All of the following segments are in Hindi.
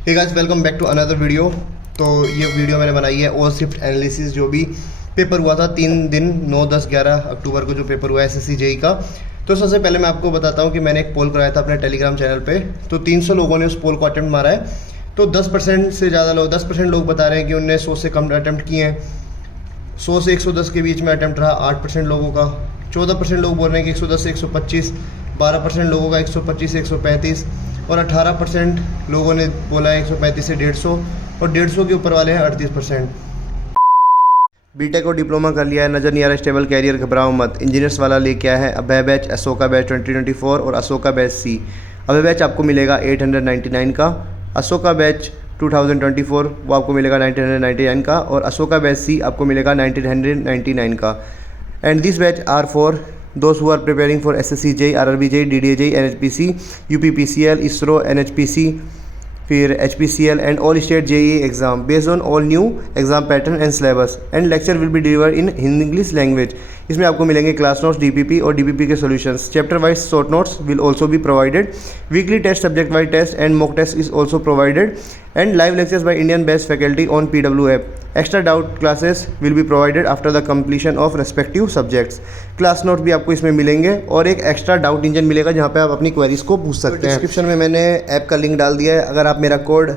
Hey guys, welcome back to another video. तो ये वीडियो मैंने बनाई है और शिफ्ट एनालिसिस जो भी पेपर हुआ था 3 दिन 9, 10, 11 अक्टूबर को जो पेपर हुआ है एसएससी जेई का। तो सबसे पहले मैं आपको बताता हूँ कि मैंने एक पोल कराया था अपने टेलीग्राम चैनल पे। तो 300 लोगों ने उस पोल को अटेम्प्ट मारा है। तो 10% से ज़्यादा लोग 10% लोग बता रहे हैं कि उनने 100 से कम अटेम्प्ट किए हैं। 100 से 110 के बीच में अटेम्प्ट रहा 8% लोगों का। 14% लोग बोल रहे हैं कि 110 से 125, 12% लोगों का 125 से 135 और 18% लोगों ने बोला है 135 से 150 और 150 के ऊपर वाले हैं 38%। बीटेक और डिप्लोमा कर लिया है, नज़र नहीं आ रहा स्टेबल कैरियर, घबराओ मत। इंजीनियर्स वाला लेके आया है अभय बैच, अशोका बैच 2024 और अशोका बैच सी। अभय बैच आपको मिलेगा 899 का, अशोका बैच 2024 वो आपको मिलेगा 1999 का और अशोका बैच सी आपको मिलेगा 1999 का। And this batch are for those who are preparing for SSC JE, RRB JE, DDA JE, NHPC, UPPCL, ISRO, NHPC, फिर HPCL and all state JE exam based on all new exam pattern and syllabus and lecture will be deliver in English language. इसमें आपको मिलेंगे क्लास नोट्स, डीपीपी और डीपीपी के solutions. Chapter wise short notes will also be provided. Weekly test, subject wise test and mock test is also provided and live lectures by Indian based faculty on PW app. Extra doubt classes will be provided after the completion of respective subjects. Class note भी आपको इसमें मिलेंगे और एक एक्स्ट्रा डाउट इंजन मिलेगा जहाँ पे आप अपनी क्वेरीज को पूछ सकते हैं। डिस्क्रिप्शन में मैंने ऐप का लिंक डाल दिया है। अगर आप मेरा कोड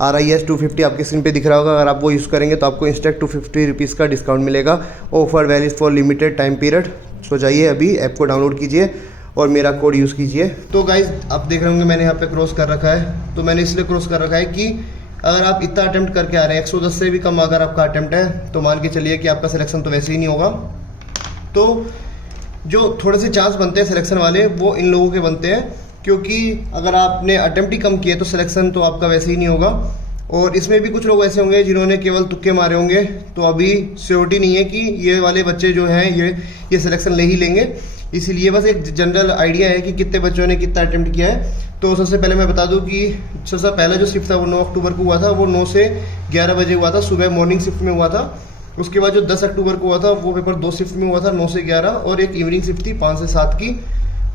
RIS 250 आपके स्क्रीन पे दिख रहा होगा, अगर आप वो यूज़ करेंगे तो आपको इंस्टेंट 250 रुपीज़ का डिस्काउंट मिलेगा। Offer valid for limited time period. So जाइए अभी ऐप को डाउनलोड कीजिए और मेरा कोड यूज़ कीजिए। तो गाइज आप देख रहे होंगे मैंने यहाँ पे क्रॉस कर रखा है। तो मैंने इसलिए क्रॉस कर रखा है कि अगर आप इतना अटेम्प्ट करके आ रहे हैं, 110 से भी कम अगर आपका अटेम्प्ट है, तो मान के चलिए कि आपका सिलेक्शन तो वैसे ही नहीं होगा। तो जो थोड़े से चांस बनते हैं सिलेक्शन वाले वो इन लोगों के बनते हैं, क्योंकि अगर आपने अटेम्प्ट ही कम किए तो सिलेक्शन तो आपका वैसे ही नहीं होगा। और इसमें भी कुछ लोग ऐसे होंगे जिन्होंने केवल तुक्के मारे होंगे, तो अभी श्योरिटी नहीं है कि ये वाले बच्चे जो हैं ये सिलेक्शन ले ही लेंगे। इसीलिए बस एक जनरल आइडिया है कि कितने बच्चों ने कितना अटेम्प्ट किया है। तो सबसे पहले मैं बता दूं कि सबसे पहला जो शिफ्ट था वो 9 अक्टूबर को हुआ था। वो 9 से 11 बजे हुआ था, सुबह मॉर्निंग शिफ्ट में हुआ था। उसके बाद जो 10 अक्टूबर को हुआ था वो पेपर 2 शिफ्ट में हुआ था, 9 से 11, और एक इवनिंग शिफ्ट थी 5 से 7 की।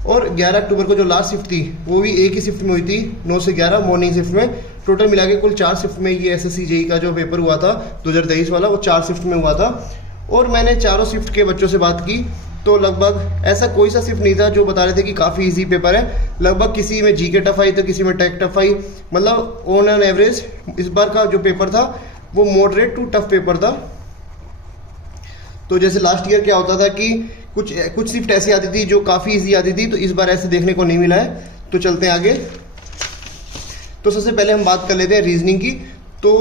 और 11 अक्टूबर को जो लास्ट शिफ्ट थी वो भी एक ही शिफ्ट में हुई थी, 9 से 11 मॉर्निंग शिफ्ट में। टोटल मिला के कुल 4 शिफ्ट में ये एसएससी जेई का जो पेपर हुआ था 2023 वाला, वो 4 शिफ्ट में हुआ था। और मैंने चारों शिफ्ट के बच्चों से बात की तो लगभग ऐसा कोई सा शिफ्ट नहीं था जो बता रहे थे कि काफ़ी इजी पेपर है। लगभग किसी में जीके टफ आई तो किसी में टेक टफ आई। मतलब ऑन एन एवरेज इस बार का जो पेपर था वो मॉडरेट टू टफ पेपर था। तो जैसे लास्ट ईयर क्या होता था कि कुछ शिफ्ट ऐसी आती थी जो काफ़ी इजी आती थी, तो इस बार ऐसे देखने को नहीं मिला है। तो चलते हैं आगे। तो सबसे पहले हम बात कर लेते हैं रीजनिंग की। तो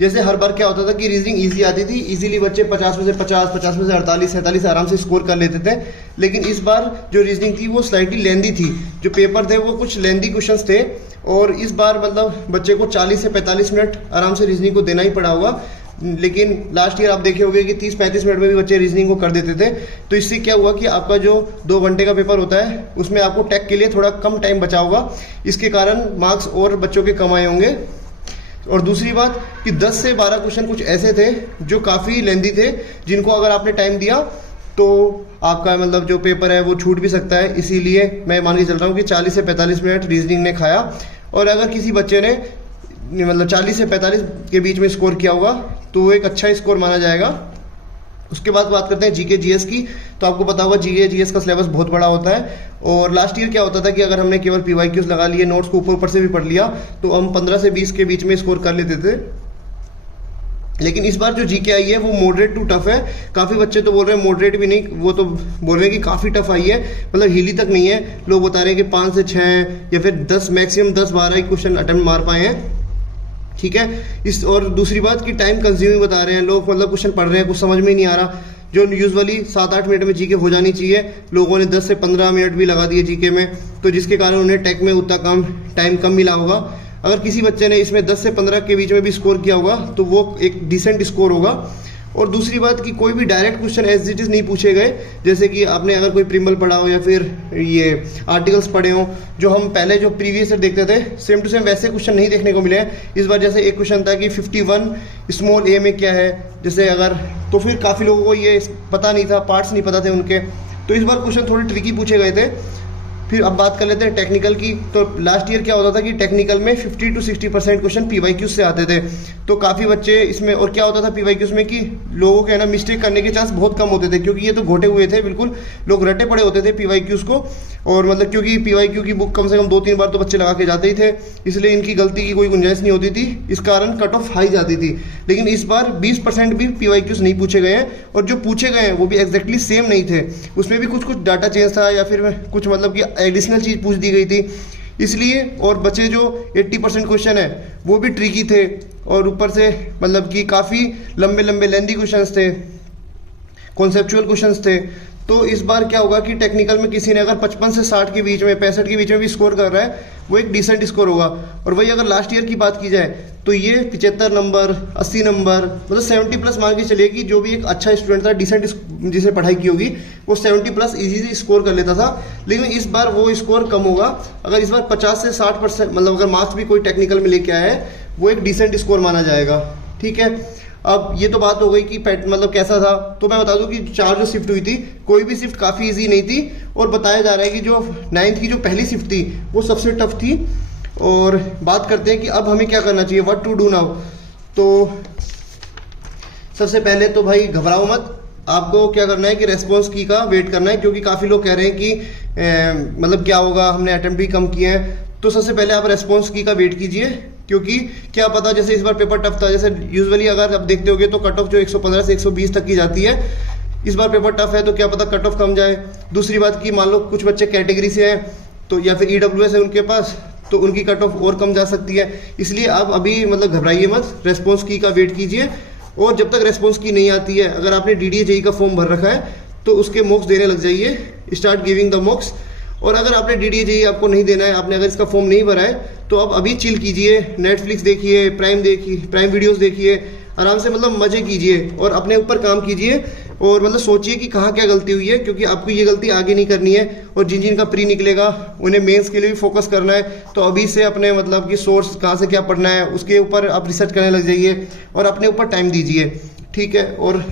जैसे हर बार क्या होता था कि रीजनिंग इजी आती थी, इजीली बच्चे 50 में से 50, 50 में से 48, 47 आराम से स्कोर कर लेते थे। लेकिन इस बार जो रीजनिंग थी वो स्लाइटली लेंदी थी। जो पेपर थे वो कुछ लेंदी क्वेश्चंस थे और इस बार मतलब बच्चे को 40 से 45 मिनट आराम से रीजनिंग को देना ही पड़ा होगा। लेकिन लास्ट ईयर आप देखे होंगे कि 30-35 मिनट में भी बच्चे रीजनिंग को कर देते थे। तो इससे क्या हुआ कि आपका जो 2 घंटे का पेपर होता है उसमें आपको टेक के लिए थोड़ा कम टाइम बचा होगा। इसके कारण मार्क्स और बच्चों के कम आए होंगे। और दूसरी बात कि 10 से 12 क्वेश्चन कुछ ऐसे थे जो काफ़ी लेंदी थे, जिनको अगर आपने टाइम दिया तो आपका मतलब जो पेपर है वो छूट भी सकता है। इसीलिए मैं मान के चल रहा हूँ कि 40 से 45 मिनट रीजनिंग ने खाया। और अगर किसी बच्चे ने मतलब 40 से 45 के बीच में स्कोर किया होगा तो वो एक अच्छा स्कोर माना जाएगा। उसके बाद बात करते हैं जीके जीएस की। तो आपको पता होगा जीके जीएस का सिलेबस बहुत बड़ा होता है। और लास्ट ईयर क्या होता था कि अगर हमने केवल PYQs लगा लिए, नोट्स को ऊपर से भी पढ़ लिया, तो हम 15 से 20 के बीच में स्कोर कर लेते थे। लेकिन इस बार जो जीके आई है वो मॉडरेट टू टफ है। काफ़ी बच्चे तो बोल रहे हैं मॉडरेट भी नहीं, वो तो बोल रहे हैं कि काफ़ी टफ आई है, मतलब हिली तक नहीं है। लोग बता रहे हैं कि 5 से 6 या फिर 10 मैक्सिमम 10-12 ही क्वेश्चन अटेम्प्ट मार पाए हैं। ठीक है। इस और दूसरी बात कि टाइम कंज्यूमिंग बता रहे हैं लोग, मतलब क्वेश्चन पढ़ रहे हैं, कुछ समझ में ही नहीं आ रहा। जो यूजुअली 7-8 मिनट में जीके हो जानी चाहिए, लोगों ने 10 से 15 मिनट भी लगा दिए जीके में, तो जिसके कारण उन्हें टेक में उतना टाइम कम मिला होगा। अगर किसी बच्चे ने इसमें 10 से 15 के बीच में भी स्कोर किया होगा तो वो एक डिसेंट स्कोर होगा। और दूसरी बात कि कोई भी direct question as it is नहीं पूछे गए। जैसे कि आपने अगर कोई प्रिमल पढ़ा हो या फिर ये आर्टिकल्स पढ़े हो, जो हम पहले जो प्रीवियस ईयर देखते थे सेम टू सेम वैसे क्वेश्चन नहीं देखने को मिले हैं इस बार। जैसे एक क्वेश्चन था कि 51 स्मॉल ए में क्या है, जैसे अगर, तो फिर काफ़ी लोगों को ये पता नहीं था, पार्ट्स नहीं पता थे उनके। तो इस बार क्वेश्चन थोड़े ट्रिकी पूछे गए थे। फिर अब बात कर लेते हैं टेक्निकल की। तो लास्ट ईयर क्या होता था कि टेक्निकल में 50 to 60% क्वेश्चन PYQ से आते थे। तो काफ़ी बच्चे इसमें, और क्या होता था PYQ में कि लोगों के ना मिस्टेक करने के चांस बहुत कम होते थे, क्योंकि ये तो घोटे हुए थे बिल्कुल, लोग रटे पड़े होते थे PYQs को। और मतलब क्योंकि PYQ की बुक कम से कम 2-3 बार तो बच्चे लगा के जाते ही थे, इसलिए इनकी गलती की कोई गुंजाइश नहीं होती थी, इस कारण कट ऑफ हाई जाती थी। लेकिन इस बार 20% भी PYQs नहीं पूछे गए हैं, और जो पूछे गए हैं वो भी एग्जैक्टली सेम नहीं थे, उसमें भी कुछ डाटा चेंज था या फिर कुछ मतलब कि एडिशनल चीज़ पूछ दी गई थी, इसलिए। और बचे जो 80% क्वेश्चन है वो भी ट्रिकी थे, और ऊपर से मतलब कि काफ़ी लंबे लंबे लेंदी क्वेश्चंस थे, कॉन्सेप्चुअल क्वेश्चंस थे। तो इस बार क्या होगा कि टेक्निकल में किसी ने अगर 55 से 60 के बीच में, 65 के बीच में भी स्कोर कर रहा है, वो एक डिसेंट स्कोर होगा। और वही अगर लास्ट ईयर की बात की जाए तो ये 75 नंबर, 80 नंबर, मतलब 70+ मान के चलिए कि जो भी एक अच्छा स्टूडेंट था, डिसेंट जिसे पढ़ाई की होगी, वो 70+ इजीली स्कोर कर लेता था। लेकिन इस बार वो स्कोर कम होगा। अगर इस बार 50 से 60%, मतलब अगर मार्क्स भी कोई टेक्निकल में लेके आया है, वो एक डिसेंट स्कोर माना जाएगा। ठीक है, अब ये तो बात हो गई कि मतलब कैसा था। तो मैं बता दूं कि 4 जो शिफ्ट हुई थी, कोई भी शिफ्ट काफ़ी इजी नहीं थी, और बताया जा रहा है कि जो 9th की जो पहली शिफ्ट थी वो सबसे टफ थी। और बात करते हैं कि अब हमें क्या करना चाहिए, व्हाट टू डू नाउ। तो सबसे पहले तो भाई घबराओ मत, आपको क्या करना है कि रेस्पॉन्स की का वेट करना है, क्योंकि काफ़ी लोग कह रहे हैं कि मतलब क्या होगा, हमने अटेम्प्ट भी कम किए हैं। तो सबसे पहले आप रेस्पॉन्स की का वेट कीजिए, क्योंकि क्या पता, जैसे इस बार पेपर टफ था, जैसे यूजुअली अगर आप देखते होगे तो कट ऑफ जो 115 से 120 तक की जाती है, इस बार पेपर टफ है तो क्या पता कट ऑफ कम जाए। दूसरी बात कि मान लो कुछ बच्चे कैटेगरी से हैं तो, या फिर EWS है उनके पास, तो उनकी कट ऑफ और कम जा सकती है। इसलिए आप अभी मतलब घबराइए मत, रेस्पॉन्स की का वेट कीजिए। और जब तक रेस्पॉन्स की नहीं आती है, अगर आपने DDA JEE का फॉर्म भर रखा है तो उसके मॉक्स देने लग जाइए, स्टार्ट गिविंग द मॉक्स। और अगर आपने DDA JEE आपको नहीं देना है, आपने अगर इसका फॉर्म नहीं भरा है, तो अब अभी चिल कीजिए, नेटफ्लिक्स देखिए, प्राइम वीडियोस देखिए, आराम से मतलब मजे कीजिए और अपने ऊपर काम कीजिए। और मतलब सोचिए कि कहाँ क्या गलती हुई है, क्योंकि आपको ये गलती आगे नहीं करनी है। और जिन जिन का प्री निकलेगा उन्हें मेंस के लिए भी फोकस करना है, तो अभी से अपने मतलब कि सोर्स कहाँ से क्या पढ़ना है उसके ऊपर आप रिसर्च करने लग जाइए और अपने ऊपर टाइम दीजिए। ठीक है, और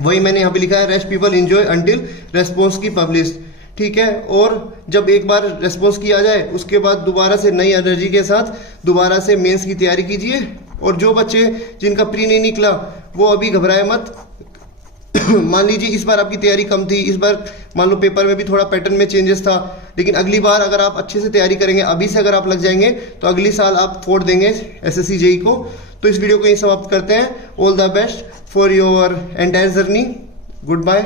वही मैंने यहाँ पे लिखा है, rest people enjoy until response की पब्लिश। ठीक है, और जब एक बार रेस्पॉन्स किया जाए उसके बाद दोबारा से नई एनर्जी के साथ दोबारा से मेंस की तैयारी कीजिए। और जो बच्चे जिनका प्री नहीं निकला वो अभी घबराए मत। मान लीजिए इस बार आपकी तैयारी कम थी, इस बार मान लो पेपर में भी थोड़ा पैटर्न में चेंजेस था, लेकिन अगली बार अगर आप अच्छे से तैयारी करेंगे, अभी से अगर आप लग जाएंगे तो अगली साल आप फोड़ देंगे SSC JEE को। तो इस वीडियो को यहीं समाप्त करते हैं। All the best for your entire journey, good bye.